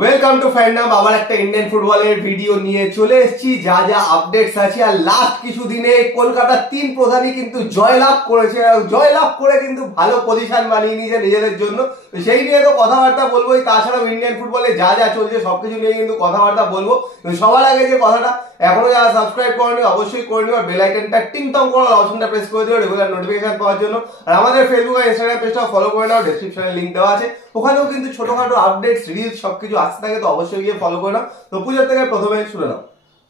Welcome to fandom. আবার একটা Indian ফুটবলের ভিডিও নিয়ে চলে এসেছি। যা যা আপডেটস আছে, আর লাস্ট কিছু দিনে কলকাতার তিন প্রধানই কিন্তু জয়লাভ করেছে, জয়লাভ করে কিন্তু ভালো পজিশন বানিয়ে নিয়েছে নিজেদের জন্য। সেই নিয়ে তো কথাবার্তা বলবোই, তাছাড়াও ইন্ডিয়ান ফুটবলে যা যা চলছে সবকিছু নিয়ে কিন্তু কথাবার্তা বলবো। সবার আগে যে কথাটা, এখনো যারা সাবস্ক্রাইব করেনি অবশ্যই করে নিও, আর বেল আইকনটা টিং টং করার অপশনটা প্রেস করে দিও রেগুলার নোটিফিকেশন পাওয়ার জন্য। আর আমাদের ফেসবুক আর ইনস্টাগ্রাম পেজটা ফলো করে নাও, ডেসক্রিপশনে লিংক দেওয়া আছে, ওখানেও কিন্তু ছোটখাটো আপডেটস রিলস সবকিছু আসতে থাকে, তো অবশ্যই গিয়ে ফলো করে নাও। তো পূজার থেকে প্রথমে শুনে নাও।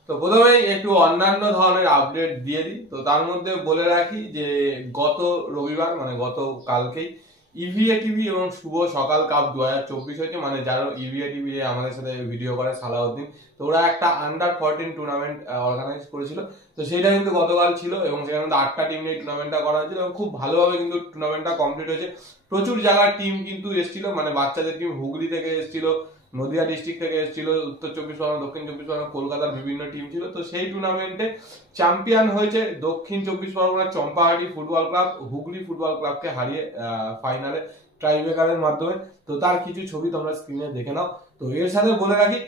তো প্রথমেই একটু অন্যান্য ধরনের আপডেট দিয়ে দিই। তো তার মধ্যে বলে রাখি যে গত রবিবার মানে গত কালকেই ইভিএ টিভি এবং শুভ সকাল কাপ 2024 হয়েছে। মানে যারা ইভিএ টিভি আমাদের সাথে ভিডিও করে সালাউদ্দিন, তো ওরা একটা আন্ডার 14 টুর্নামেন্ট অর্গানাইজ করেছিল। তো সেটা কিন্তু গতকাল ছিল এবং সেখানে 8টা টিম নিয়ে টুর্নামেন্টটা করা হয়েছিল এবং খুব ভালোভাবে কিন্তু টুর্নামেন্টটা কমপ্লিট হয়েছে। প্রচুর জায়গার টিম কিন্তু এসেছিল, মানে বাচ্চাদের টিম হুগলি থেকে এসেছিল, নদিয়া ডিস্ট্রিক্ট থেকে এসেছিল, উত্তর 24 পরগনা, দক্ষিণ 24 পরগনা, কলকাতার বিভিন্ন টিম ছিল। তো সেই টুর্নামেন্টে চ্যাম্পিয়ন হয়েছে দক্ষিণ 24 পরগনার Champahati football club, Hooghly football ক্লাবকে হারিয়ে ফাইনালে ট্রাইব্রেকারের মাধ্যমে। তো তার কিছু ছবি তোমরা স্ক্রিনে দেখে নাও। তো এর সাথে বলে রাখি,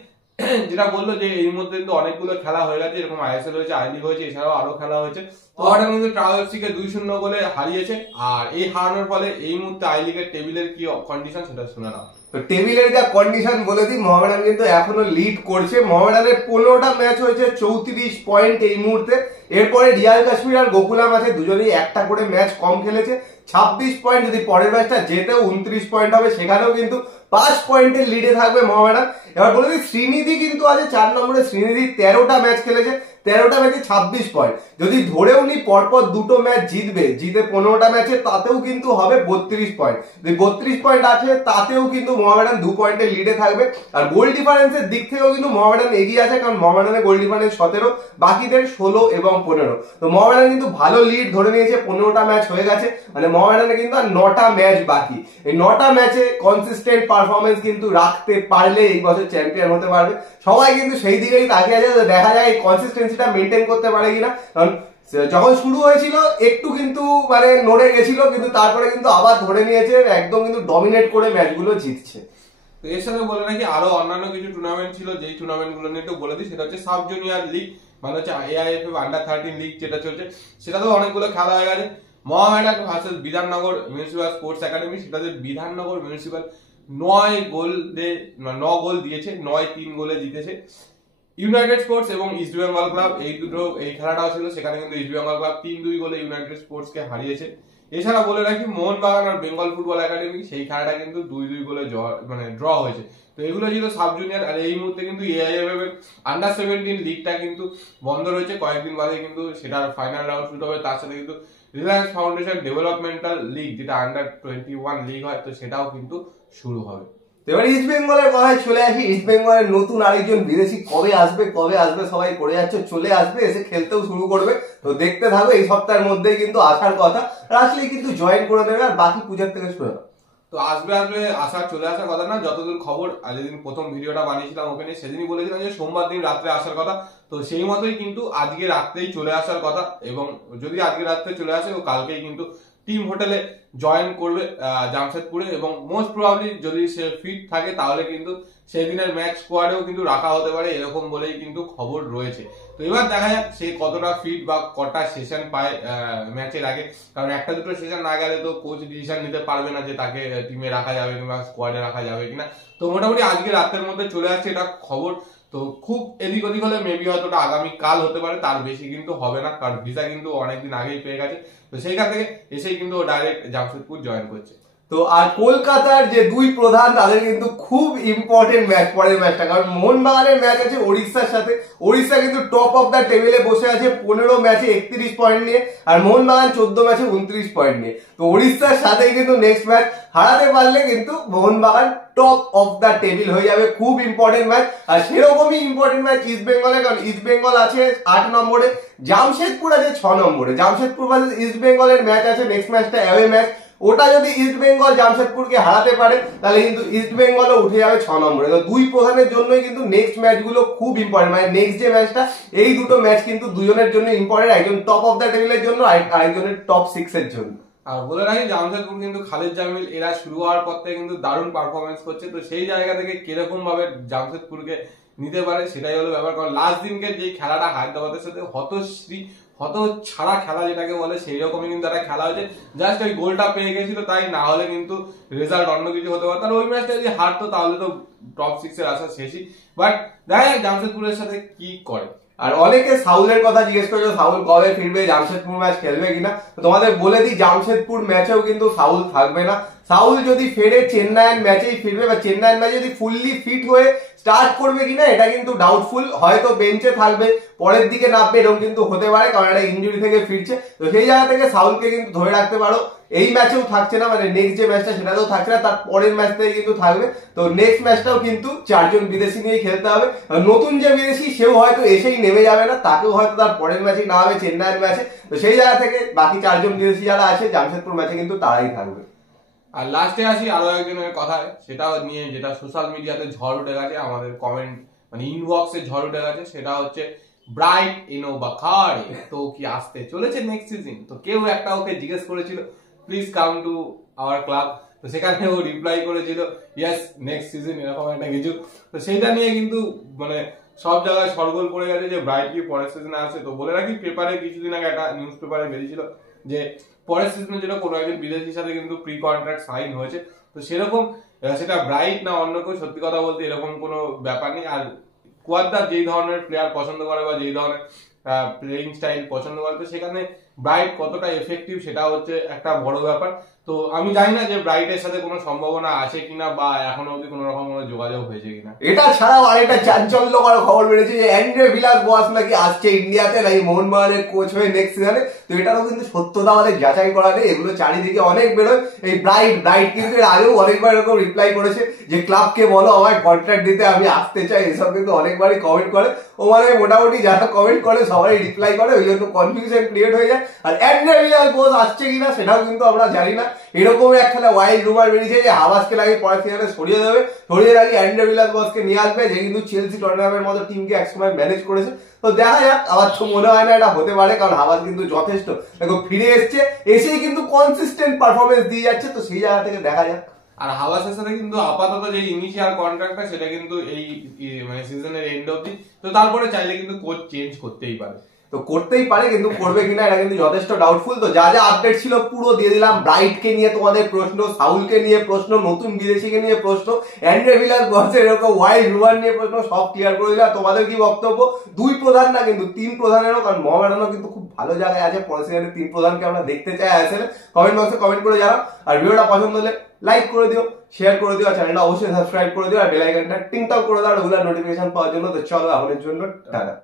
যেটা বললো যে এর মধ্যে কিন্তু অনেকগুলো খেলা হয়ে গেছে, এরকম আইএসএল হয়েছে, আই লিগ হয়েছে, এছাড়াও আরো খেলা হয়েছে। তো ওটা কিন্তু ট্রাভেল এফসিকে 2-0 গোলে হারিয়েছে। আর এই হারানোর ফলে এই মুহূর্তে আই লিগের টেবিলের কি কন্ডিশন সেটা শুনে নাও। তো টেবিলের যা কন্ডিশন বলে দিই, মোহামেডান কিন্তু এখনো লিড করছে। মোহামেডানের 15টা ম্যাচ হয়েছে, 34 পয়েন্ট এই মুহূর্তে। এরপরে রিয়াল কাশ্মীর আর গোকুলাম আছে, দুজনেই একটা করে ম্যাচ কম খেলেছে, 26 পয়েন্ট। যদি পরের ম্যাচটা জেতেও 29 পয়েন্ট হবে, সেখানেও কিন্তু 5 পয়েন্টের লিডে থাকবে মোহামেডান। এবার বলে দিই, শ্রীনিধি কিন্তু আছে 4 নম্বরে। শ্রীনিধি 13টা ম্যাচ খেলেছে, 13টা ম্যাচে 26 পয়েন্ট। যদি ধরেও নি পরপর দুটো ম্যাচ জিতে 15টা ম্যাচে, তাতেও কিন্তু হবে 32 পয়েন্ট। যদি 32 পয়েন্ট আছে, তাতেও কিন্তু মোহামেডান 2 পয়েন্টের লিডে থাকবে। আর গোল ডিফারেন্সের দিক থেকেও কিন্তু মোহামেডান এগিয়ে আছে, কারণ মোহামেডানের গোল ডিফারেন্স 17, বাকিদের 16 এবং 15। তো মোহামেডান কিন্তু ভালো লিড ধরে নিয়েছে, 15টা ম্যাচ হয়ে গেছে। মানে মোহামেডানের কিন্তু আর 9টা ম্যাচ বাকি। এই 9টা ম্যাচে কনসিস্টেন্ট পারফরমেন্স কিন্তু রাখতে পারলে এই বছর চ্যাম্পিয়ন হতে পারবে। সবাই কিন্তু সেই দিকেই তাকিয়ে আছে, দেখা যায় এই কনসিস্টেন্সিটা মেনটেন করতে পারে কিনা। কারণ যখন শুরু হয়েছিল একটু কিন্তু মানে নড়ে গেছিল, কিন্তু তারপরে কিন্তু আবার ধরে নিয়েছে, একদম কিন্তু ডমিনেট করে ম্যাচগুলো জিতছে। তো এর সাথে বলে নাকি আরো অন্যান্য কিছু টুর্নামেন্ট ছিল, যেই টুর্নামেন্ট গুলো নিয়ে একটু বলে দিই। সেটা হচ্ছে সাব জুনিয়র লিগ, মানে হচ্ছে এআইএফএফ আন্ডার 13 লিগ যেটা চলছে, সেটাতেও অনেকগুলো খেলা হয়ে গেছে। Mohammedan versus Bidhannagar municipal sports academy, সেটাতে বিধাননগর মিউনিসিপাল 9 গোল দিয়েছে, 9-3 গোলে জিতেছে। ইউনাইটেড স্পোর্টস এবং ইস্ট বেঙ্গল ক্লাব, এই খেলাটাও ছিল, সেখানে কিন্তু ইস্ট বেঙ্গল ক্লাব 3-2 গোলে ইউনাইটেড স্পোর্টস কে হারিয়েছে। এছাড়া বলে রাখি, মোহনবাগান আর বেঙ্গল ফুটবল একাডেমি, সেই খেলাটা কিন্তু 2-2 গোলে মানে ড্র হয়েছে। তো এগুলো ছিল সাব জুনিয়র। আর এই মুহূর্তে কিন্তু এআইএফএফ এর আন্ডার 17 লিগটা কিন্তু বন্ধ রয়েছে, কয়েকদিন বাদে কিন্তু সেটার ফাইনাল রাউন্ড শুরু হবে। তার সাথে কিন্তু রিলায়েন্স ফাউন্ডেশন ডেভেলপমেন্টাল লিগ, যেটা আন্ডার 21 লিগ হয়, তো সেটাও কিন্তু শুরু হবে। এবার ইস্ট বেঙ্গলের কথায় চলে আসি। ইস্ট বেঙ্গলের নতুন আরেকজন বিদেশি কবে আসবে সবাই করে যাচ্ছে, চলে আসবে, এসে খেলতেও শুরু করবে। তো দেখতে থাকবে, এই সপ্তাহের মধ্যেই কিন্তু আসার কথা, আর আসলেই কিন্তু জয়েন করে দেবে। আর বাকি পূজার থেকে শুনে নাও। তো চলে আসার কথা না, যতদূর খবর, যেদিন প্রথম ভিডিওটা বানিয়েছিলাম ওখানে সেদিনই বলেছিলাম যে সোমবার দিন রাত্রে আসার কথা। তো সেই মতোই কিন্তু আজকে রাত্রেই চলে আসার কথা, এবং যদি আজকে রাত্রে চলে আসে, ও কালকেই কিন্তু টিম হোটেলে জয়েন করবে জামশেদপুরে। এবং মোস্ট প্রবাবলি যদি সে ফিট থাকে, তাহলে কিন্তু সেই দিনের ম্যাচ স্কোয়াডেও কিন্তু রাখা হতে পারে, এরকম বলেই কিন্তু খবর রয়েছে। তো এবার দেখা যাক সে কতটা ফিট বা কটা সেশন পায় ম্যাচের আগে, কারণ একটা দুটো সেশন না গেলে তো কোচ ডিসিশন নিতে পারবে না যে তাকে টিমে রাখা যাবে কিংবা স্কোয়াডে রাখা যাবে কিনা। তো মোটামুটি আজকে রাতের মধ্যে চলে আসছে এটা খবর। তো খুব এদিক ওদিক হলে মেবি হয়তো আগামী কাল হতে পারে, তার বেশি কিন্তু হবে না, কারণ ভিসা কিন্তু অনেকদিন আগেই পেয়ে গেছে। তো সেইখান থেকে এসেই কিন্তু ডাইরেক্ট জামশেদপুর জয়েন করছে। তো আর কলকাতার যে দুই প্রধান, তাদের কিন্তু খুব ইম্পর্টেন্ট ম্যাচ পরের ম্যাচটা, কারণ মোহনবাগানের ম্যাচ আছে ওড়িশার সাথে। ওড়িশা কিন্তু টপ অফ দ্য টেবিলে বসে আছে 15 ম্যাচে 31 পয়েন্ট নিয়ে, আর মোহনবাগান 14 ম্যাচে 29 পয়েন্ট নিয়ে। তো ওড়িশার সাথেই কিন্তু নেক্সট ম্যাচ হারাতে পারলে কিন্তু Mohun Bagan top of the table হয়ে যাবে। খুব ইম্পর্টেন্ট ম্যাচ। আর সেরকমই ইম্পর্টেন্ট ম্যাচ ইস্ট বেঙ্গলে, কারণ ইস্ট বেঙ্গল আছে 8 নম্বরে, জামশেদপুর আছে 6 নম্বরে। জামশেদপুর ভার্সেস ইস্ট বেঙ্গলের ম্যাচ আছে, নেক্সট ম্যাচটা অ্যাওয়ে ম্যাচ। ওটা যদি ইস্ট বেঙ্গল জামশেদপুরকে হারাতে পারে, তাহলে কিন্তু ইস্ট বেঙ্গলও উঠে যাবে 6 নম্বরে। তো দুই প্রধানের জন্যই কিন্তু নেক্সট ম্যাচগুলো খুব ইম্পর্টেন্ট। মানে নেক্সট যে ম্যাচটা, এই দুটো ম্যাচ কিন্তু দুজনের জন্য ইম্পর্টেন্ট, একজন টপ অফ দ্য টেবিলের জন্য, আরেকজনের টপ 6 এর জন্য। আর বলে রাখি জামশেদপুর কিন্তু খালিদ জামিল এরা শুরু হওয়ার পর থেকে কিন্তু দারুণ পারফরমেন্স করছে, তো সেই জায়গা থেকে কিরকম ভাবে জামশেদপুরকে নিতে পারে সেটাই হলো ব্যাপার। কারণ লাস্ট দিনকে যে খেলাটা হায়দ্রাবাদের সাথে হত ছাড়া খেলা যেটাকে বলে সেই রকমই কিন্তু একটা খেলা হয়েছে, জাস্ট ওই গোলটা পেয়ে গেছিল তাই, না হলে কিন্তু রেজাল্ট অন্য কিছু হতে পারত। আর ওই ম্যাচটা যদি হারতো তাহলে তো টপ 6 এর আশা শেষই। বাট দেখা যাক জামশেদপুরের সাথে কি করে। আর অনেকে সাউলের কথা জিজ্ঞেস করেছো, সাউল কবে ফিরবে, জামশেদপুর ম্যাচ খেলবে কিনা। তোমাদের বলে দিই জামশেদপুর ম্যাচেও কিন্তু সাউল থাকবে না। সাউল যদি ফেরে চেন্নাইয়ের ম্যাচেই ফিরবে, বা চেন্নাইয়ের ম্যাচে যদি ফুললি ফিট হয়ে স্টার্ট করবে কিনা এটা কিন্তু ডাউটফুল, হয়তো বেঞ্চে থাকবে পরের দিকে নামবে এরকম কিন্তু হতে পারে, কারণ একটা ইনজুরি থেকে ফিরছে। তো সেই জায়গা থেকে সাউলকে কিন্তু ধরে রাখতে পারো। এই ম্যাচেও থাকছে না, মানে নেক্সট যে ম্যাচটা সেটাতেও থাকছে না, তার পরের ম্যাচ থেকে কিন্তু থাকবে। তো নেক্সট ম্যাচটাও কিন্তু 4 জন বিদেশি নিয়ে খেলতে হবে। নতুন যে বিদেশি সেও হয়তো এসেই নেমে যাবে না, তাকেও হয়তো তার পরের ম্যাচেই না হবে চেন্নাইয়ের ম্যাচে। তো সেই জায়গা থেকে বাকি 4 জন বিদেশি যারা আছে জামশেদপুর ম্যাচে কিন্তু তারাই থাকবে। আর লাস্টে আসি আরো একজনের কথায়, সেটা নিয়ে যেটা সোশ্যাল মিডিয়াতে ঝড় উঠে গেছে, আমাদের কমেন্ট মানে ইনবক্সে ঝড় উঠে গেছে, সেটা হচ্ছে ব্রাইট বাখারে তো কি আসতে চলেছে নেক্সট সিজন। তো কেউ একটা ওকে জিজ্ঞেস করেছিল please come to our club, তো সেখানে ও রিপ্লাই করেছিল ইয়েস নেক্সট সিজন, এরকম একটা কিছু। তো সেইটা নিয়ে কিন্তু মানে সব জায়গায় সরগোল পড়ে গেছে যে ব্রাইট কি পরের সিজনে আসে। তো বলে রাখি পেপারে কিছুদিন আগে একটা নিউজ পেপারে বেরিয়েছিল যে পরের সিজনে যেটা কোনো একজন বিদেশির সাথে কিন্তু প্রি কন্ট্রাক্ট সাইন হয়েছে। তো সেরকম সেটা ব্রাইট না অন্য কেউ, সত্যি কথা বলতে এরকম কোনো ব্যাপার নেই। আর কুয়াদ্দার যেই ধরনের প্লেয়ার পছন্দ করে বা যেই ধরনের প্লেইং স্টাইল পছন্দ করে, তো সেখানে ব্রাইট কতটা এফেক্টিভ সেটা হচ্ছে একটা বড় ব্যাপার। তো আমি জানি না যে ব্রাইটের সাথে কোনো সম্ভাবনা আছে কিনা বা এখনো অব্দি কোনো রকম কোনো যোগাযোগ হয়েছে কিনা। এটা ছাড়াও আরেকটা চাঞ্চল্যকর খবর বেরিয়েছে যে অ্যান্ড্রে ভিলাস বস নাকি আসছে ইন্ডিয়াতে, নাকি মোহনবাগানের কোচ হয়ে নেক্সট সিজনে। তো এটারও কিন্তু সত্যতা আমাদের যাচাই করা নেই, এগুলো চারিদিকে অনেক বেরোয়। এই ব্রাইট কিন্তু এর আগেও অনেকবার এরকম রিপ্লাই করেছে যে ক্লাবকে বলো আমার কন্ট্রাক্ট দিতে, আমি আসতে চাই, এসব কিন্তু অনেকবারই কমেন্ট করে। ও মানে মোটামুটি যারা কমেন্ট করে সবাই রিপ্লাই করে, ওই জন্য কনফিউশন ক্রিয়েট হয়ে যায়। আর অ্যান্ড্রে ভিলাস বস আসছে কিনা সেটাও কিন্তু আমরা জানি না। এরকম একটা ওয়াইল্ড রুমার বেরিয়েছে যে হাবাসকে নাকি পরের সিজনে সরিয়ে দেবে, সরিয়ে নাকি অ্যান্ড্রে ভিলাস বসকে নিয়ে আসবে, যে কিন্তু চেলসি টটনহ্যামের মতো টিমকে একসময় ম্যানেজ করেছে। তো দেখা যাক, আমার তো মনে হয় না এটা হতে পারে, কারণ হাবাস কিন্তু যথেষ্ট দেখো ফিরে এসছে, এসেই কিন্তু কনসিস্টেন্ট পারফরমেন্স দিয়ে যাচ্ছে। তো সেই জায়গা থেকে দেখা যাক। আর হাওয়াসের সাথে কিন্তু আপাতত যে ইনিশিয়াল কন্ট্রাক্টটা সেটা কিন্তু এই মানে সিজনের এন্ড অবধি, তো তারপরে চাইলে কিন্তু কোচ চেঞ্জ করতেই পারে। তো করতেই পারে, কিন্তু করবে কিনা এটা কিন্তু যথেষ্ট ডাউটফুল। তো যা যা আপডেট ছিল পুরো দিয়ে দিলাম। ব্রাইটকে নিয়ে তোমাদের প্রশ্ন, সাউলকে নিয়ে প্রশ্ন, নতুন বিদেশিকে নিয়ে প্রশ্ন, অ্যান্ড্রে ভিলাস বসের এরকম ওয়াইল্ড রুমার নিয়ে প্রশ্ন, সব ক্লিয়ার করে দিলাম। তোমাদের কি বক্তব্য? 2 প্রধান না কিন্তু 3 প্রধানেরও, কারণ মোহামেডানও কিন্তু খুব ভালো জায়গায় আছে। পরের সিজনে 3 প্রধানকে আমরা দেখতে চাই আসলে। কমেন্ট বক্সে কমেন্ট করে জানাও। আর ভিডিওটা পছন্দ হলে লাইক করে দিও, শেয়ার করে দিও, আর চ্যানেলটা অবশ্যই সাবস্ক্রাইব করে দিও, আর বেল আইকনটা টিং টক করে দাও রেগুলার নোটিফিকেশন পাওয়ার জন্য। তো চলো আমাদের জন্য টাটা।